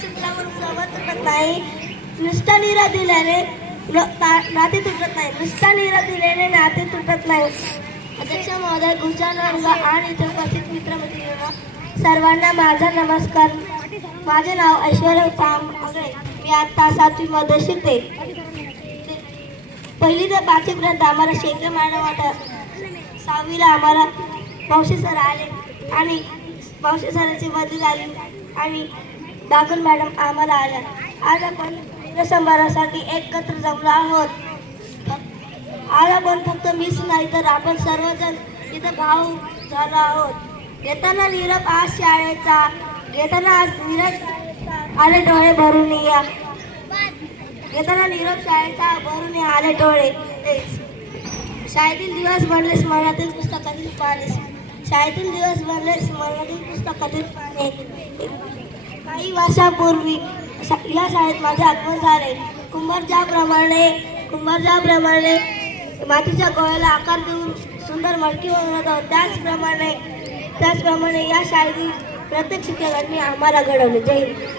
शिकल्यावर सोबत तुटत नाही, नुसता निरा दिल्याने नाते तुटत नाही, नुसता निरा दिल्याने नाते तुटत नाही. अध्यक्ष महोदय, गुलशन आणि इतर उपस्थित मित्रमैत्रिणींना सर्वांना माझा नमस्कार. माझे नाव ऐश्वर्या तांबे. मी आता 7वी मध्ये शिकते. पहिली ते 5वी पर्यंत आम्हाला शेखर मॅडम होता. 6वीला आम्हाला मावशी सर आले आणि मावशी सरांची बदली झाली आणि दाखल मॅडम आम्हाला आल्या. आज आपण समारोहासाठी एकत्र जमलो आहोत. आज आपण फक्त मीच नाही तर आपण सर्वजण इथं भाऊ झालो आहोत. येताना निरोप आज शाळेचा, येताना आज निरोप आले डोळे भरून या, येताना निरोप शाळेचा भरून आले डोळे. शाळेतील दिवस बनले स्मरणातील पुस्तकातील पाने, शाळेतील दिवस बनले स्मरणातील पुस्तकातील पाने. काही वर्षापूर्वी या शाळेत माझे आगमन झाले. कुंभार ज्याप्रमाणे मातीच्या गोळ्याला आकार देऊन सुंदर मडकी बनवतो, त्याचप्रमाणे या शाळेतील प्रत्येक शिक्षकांनी आम्हाला घडवले. जय हिंद.